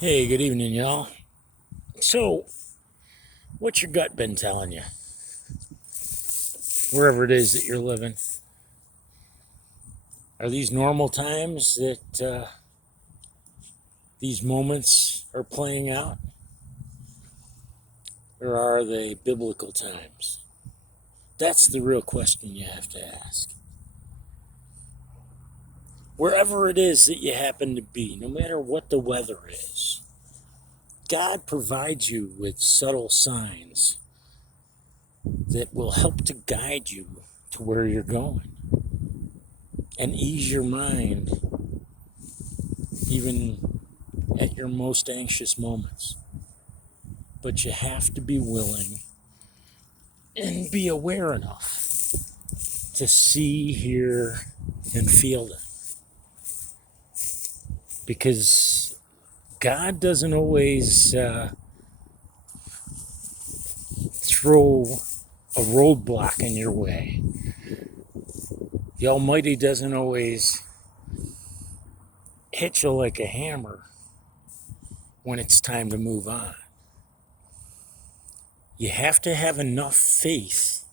Hey, good evening, y'all. So, what's your gut been telling you? Wherever it is that you're living. Are these normal times that these moments are playing out? Or are they biblical times? That's the real question you have to ask. Wherever it is that you happen to be, no matter what the weather is, God provides you with subtle signs that will help to guide you to where you're going and ease your mind even at your most anxious moments. But you have to be willing and be aware enough to see, hear, and feel them. Because God doesn't always throw a roadblock in your way. The Almighty doesn't always hit you like a hammer when it's time to move on. You have to have enough faith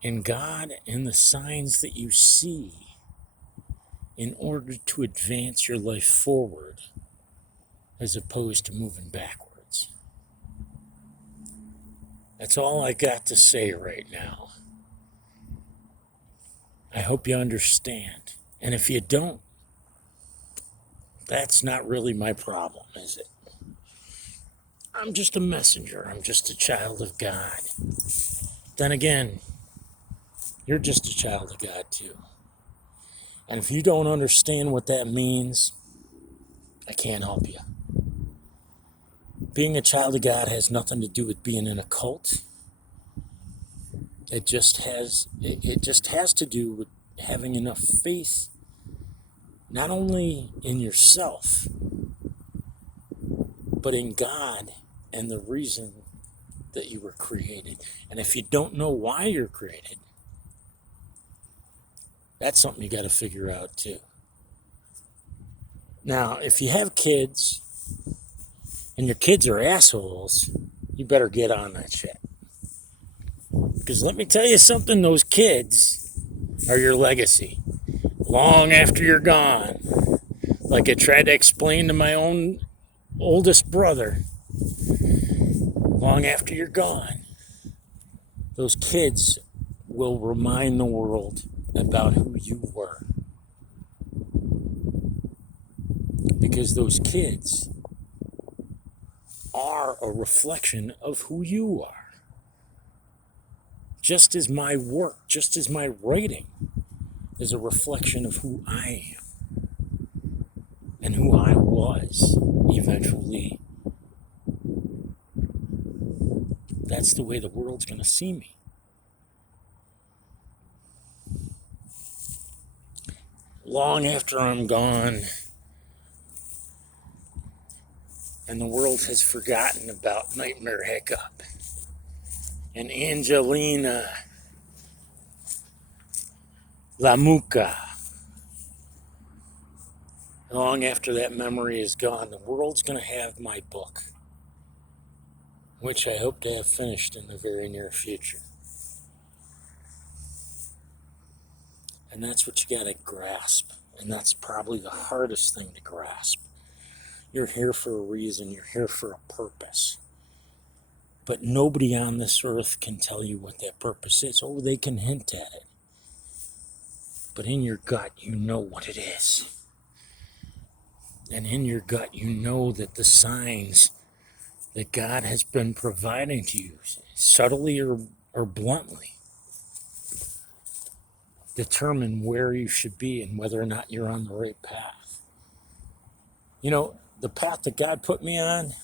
in God and the signs that you see in order to advance your life forward as opposed to moving backwards. That's all I got to say right now. I hope you understand. And if you don't, that's not really my problem, is it? I'm just a messenger. I'm just a child of God. Then again, you're just a child of God too. And if you don't understand what that means, I can't help you. Being a child of God has nothing to do with being in a cult. It just has to do with having enough faith, not only in yourself, but in God and the reason that you were created. And if you don't know why you're created, that's something you got to figure out too. Now, if you have kids and your kids are assholes, you better get on that shit. Because let me tell you something, those kids are your legacy. Long after you're gone, like I tried to explain to my own oldest brother, long after you're gone, those kids will remind the world about who you were. Because those kids are a reflection of who you are. Just as my work, just as my writing is a reflection of who I am and who I was eventually. That's the way the world's going to see me. Long after I'm gone and the world has forgotten about Nightmare Hiccup and Angelina Lamuka, long after that memory is gone, the world's going to have my book, which I hope to have finished in the very near future. And that's what you got to grasp. And that's probably the hardest thing to grasp. You're here for a reason. You're here for a purpose. But nobody on this earth can tell you what that purpose is. Oh, they can hint at it. But in your gut, you know what it is. And in your gut, you know that the signs that God has been providing to you, subtly or bluntly, determine where you should be and whether or not you're on the right path. You know, the path that God put me on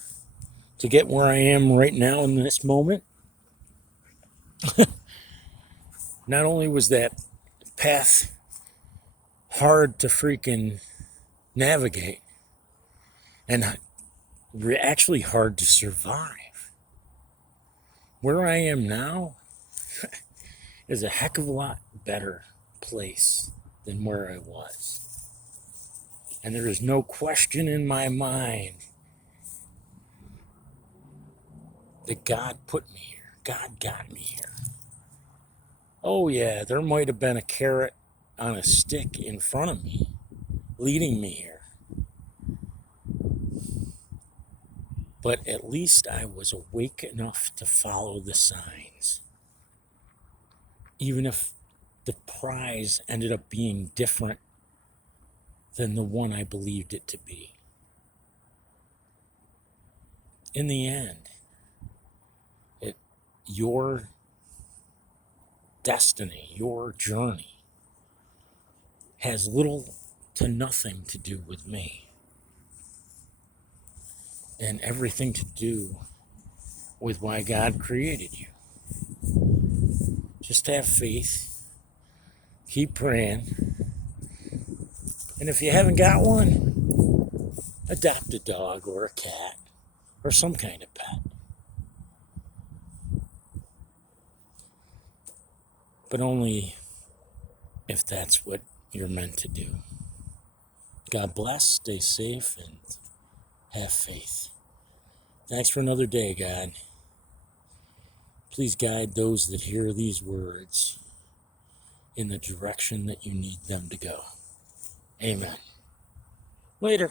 to get where I am right now in this moment, not only was that path hard to freaking navigate and actually hard to survive, where I am now is a heck of a lot better place than where I was. And there is no question in my mind that God put me here. God got me here. Oh yeah, there might have been a carrot on a stick in front of me, leading me here. But at least I was awake enough to follow the signs. Even if the prize ended up being different than the one I believed it to be. In the end, your destiny, your journey, has little to nothing to do with me. And everything to do with why God created you. Just have faith. Keep praying. And if you haven't got one, adopt a dog or a cat or some kind of pet. But only if that's what you're meant to do. God bless, stay safe, and have faith. Thanks for another day, God. Please guide those that hear these words in the direction that you need them to go. Amen. Later.